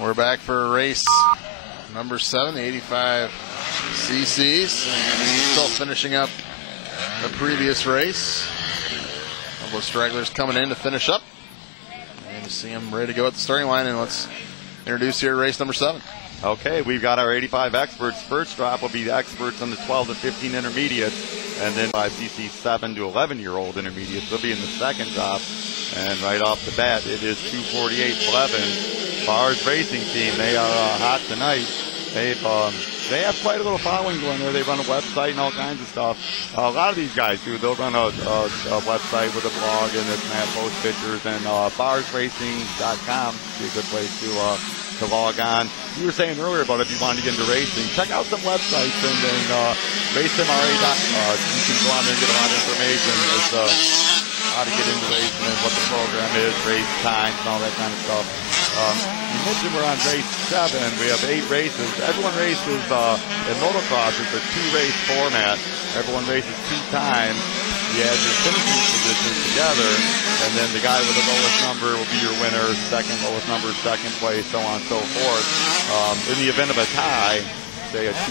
We're back for race number 7, the 85 cc's. Still finishing up the previous race. A couple of stragglers coming in to finish up. And you see them ready to go at the starting line. And let's introduce here race number 7. Okay, we've got our 85 experts. First drop will be the experts on the 12 to 15 intermediates, and then 5cc 7 to 11-year-old intermediates. They'll be in the second drop. And right off the bat, it is 248 Blevins. Bars Racing Team, they are hot tonight. They have quite a little following going there. They run a website and all kinds of stuff. A lot of these guys do. They'll run a website with a blog and this and that, post pictures, and barsracing.com would be a good place to log on. You were saying earlier about if you wanted to get into racing, check out some websites and then racemra.com. You can go on there and get a lot of information as how to get into racing and what the program is, race times, and all that kind of stuff. You mentioned we're on race 7. We have 8 races. Everyone races in motocross. It's a 2-race format. Everyone races 2 times. You add your finishing positions together, and then the guy with the lowest number will be your winner. Second lowest number, second place, so on and so forth. In the event of a tie, say a 2-1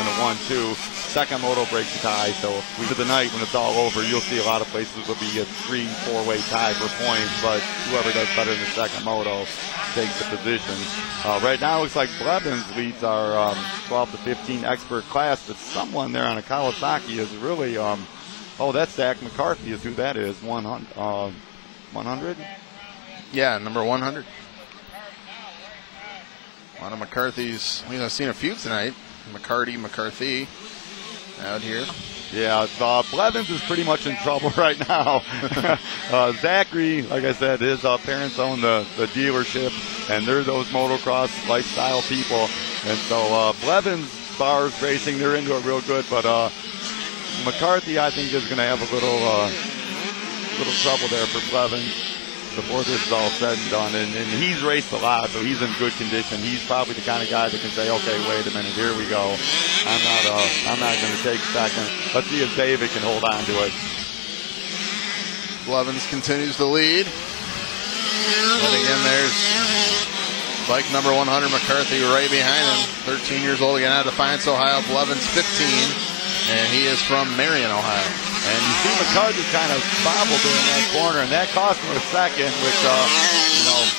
and a 1-2, second moto breaks the tie. So we do the night when it's all over, you'll see a lot of places will be a 3-4-way tie for points, but whoever does better in the second moto takes the position. Right now, it looks like Blevins leads our 12 to 15 expert class, but someone there on a Kawasaki is really, that's Zach McCarthy is who that is, 100? Yeah, number 100. One of McCarthy's, I've seen a few tonight. McCarthy out here. Yeah, Blevins is pretty much in trouble right now. Zachary, like I said, his parents own the dealership, and they're those motocross lifestyle people. And so Blevins Bars Racing, they're into it real good, but McCarthy, I think, is going to have a little trouble there for Blevins before this is all said and done. And he's raced a lot, so he's in good condition. He's probably the kind of guy that can say, okay, wait a minute, here we go. I'm not going to take second. Let's see if David can hold on to it. Blevins continues to lead. And again, there's bike number 100, McCarthy, right behind him. 13 years old again, out of Defiance, Ohio. Blevins 15, and he is from Marion, Ohio. And you see McCarthy kind of bobbled in that corner, and that cost him a second, which,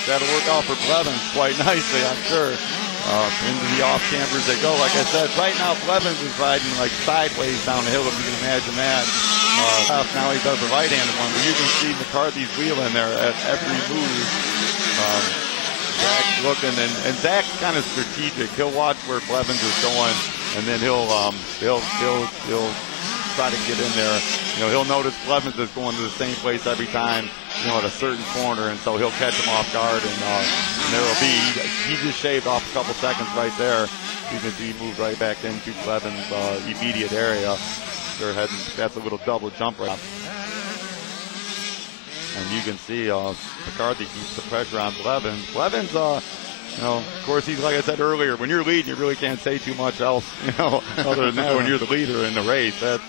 that'll work out for Blevins quite nicely, I'm sure. Into the off-campers they go. Like I said, right now Blevins is riding like sideways down the hill, if you can imagine that. Now he does the right-handed one, but you can see McCarthy's wheel in there at every move. Zach's looking, and Zach's kind of strategic. He'll watch where Blevins is going, and then he'll try to get in there. He'll notice Blevins is going to the same place every time, at a certain corner, and so he'll catch him off guard, and there will be, he just shaved off a couple seconds right there. You can see he moved right back into Blevins' immediate area. They're heading, that's a little double jump right. And you can see McCarthy keeps the pressure on Blevins. Blevins, of course, he's, like I said earlier, when you're leading, you really can't say too much else, other than that. When you're the leader in the race, that's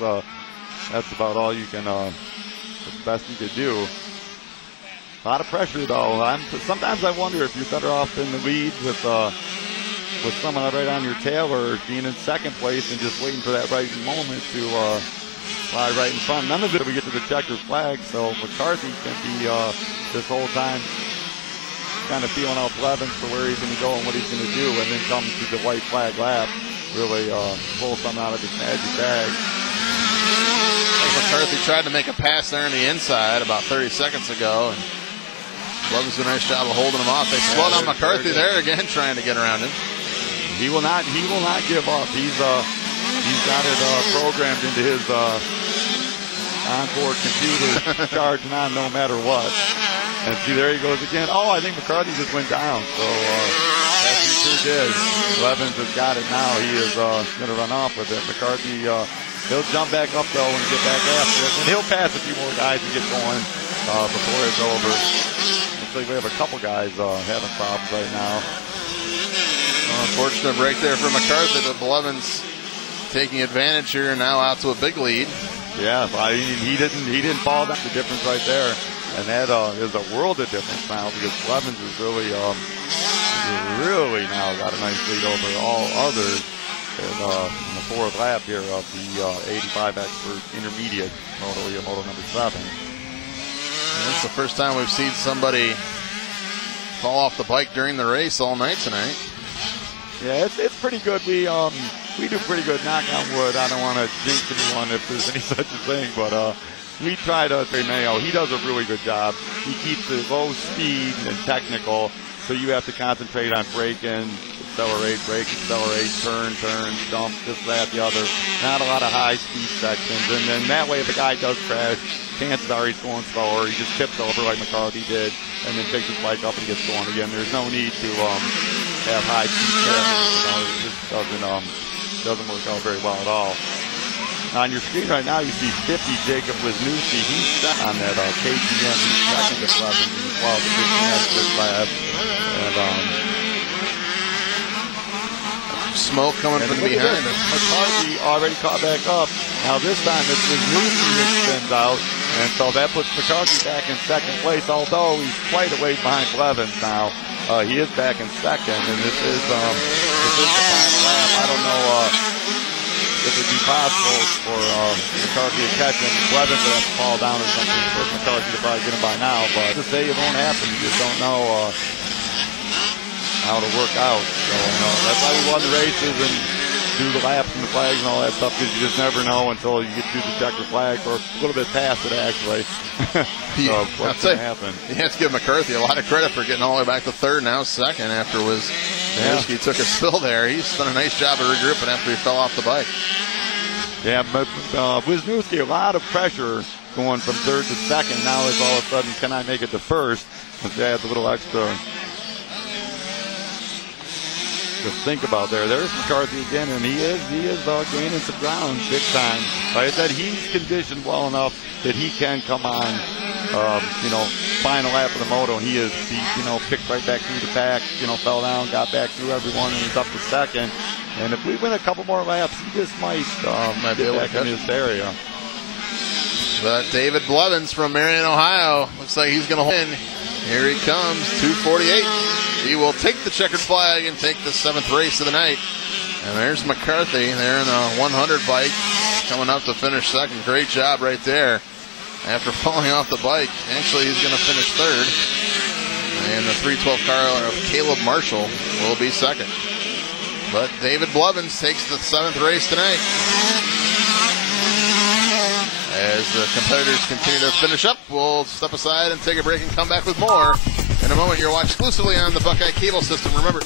about all you can, the best you could do. A lot of pressure, though. Sometimes I wonder if you're better off in the lead with someone right on your tail, or being in second place and just waiting for that right moment to fly right in front. None of it we get to the checkered flag, so McCarthy can be this whole time kind of feeling out Blevins for where he's going to go and what he's going to do, and then come to the white flag lap, really pull something out of his magic bag. McCarthy tried to make a pass there on the inside about 30 seconds ago, and Blevins did a nice job of holding him off. They slowed down McCarthy there again, trying to get around him. He will not give up. He's got it programmed into his onboard computer, charging on no matter what. And see, there he goes again. Oh, I think McCarthy just went down. So, yes, he sure did. Blevins has got it now. He is going to run off with it. McCarthy, he'll jump back up, though, and get back after it. And he'll pass a few more guys and get going before it's over. Looks like we have a couple guys having problems right now. Unfortunate break there for McCarthy, but Blevins taking advantage here, now out to a big lead. Yeah, he didn't fall down. The difference right there. And that is a world of difference now, because Blevins is really really now got a nice lead over all others in the fourth lap here of the 85 Expert Intermediate moto number 7. And it's the first time we've seen somebody fall off the bike during the race all night tonight. Yeah, it's pretty good. We do pretty good, knock on wood. I don't want to jinx anyone if there's any such a thing, but we try to say Mayo. He does a really good job. He keeps it low speed and technical, so you have to concentrate on braking, accelerate, brake, accelerate, turn, dump, this, that, the other. Not a lot of high speed sections, and then that way if a guy does crash, chances are he's going slower. He just tips over like McCarthy did, and then picks his bike up and gets going again. There's no need to have high speed sections. It just doesn't work out very well at all. On your screen right now, you see 50 Jacob Wisniewski. He's set on that KTM. He's second to Blevins in the 12 to 15 lab. And smoke coming from behind us. McCarthy already caught back up. Now this time it's Wisniewski that spins out, and so that puts McCarthy back in second place. Although he's quite a ways behind Blevins now, he is back in second, and this is the final lap. I don't know if it'd be possible for McCarthy to catch him. Blevins would have to fall down or something for McCarthy to probably get him by now. But to say it won't happen, you just don't know how to work out. So that's why we won the races and do the laps and the flags and all that stuff, because you just never know until you get to the checker flag or a little bit past it actually. So what's going to happen? You have to give McCarthy a lot of credit for getting all the way back to third, now second after Wisniewski took a spill there. He's done a nice job of regrouping after he fell off the bike. Yeah, but Wisniewski, a lot of pressure going from third to second. Now it's all of a sudden, can I make it to first? And they have a little extra to think about there. There's McCarthy again, and he is gaining some ground big time. Like I said, he's conditioned well enough that he can come on, final lap of the moto, and he picked right back through the pack, fell down, got back through everyone, and he's up to second. And if we win a couple more laps, he just might get back in this area. But David Blevins from Marion, Ohio, looks like he's going to win. Here he comes, 2:48. He will take the checkered flag and take the 7th race of the night. And there's McCarthy there in the 100 bike, coming up to finish second. Great job right there. After falling off the bike, actually he's going to finish third. And the 312 car of Caleb Marshall will be second. But David Blevins takes the 7th race tonight. As the competitors continue to finish up, we'll step aside and take a break and come back with more in a moment. You're watching exclusively on the Buckeye Cable System. Remember,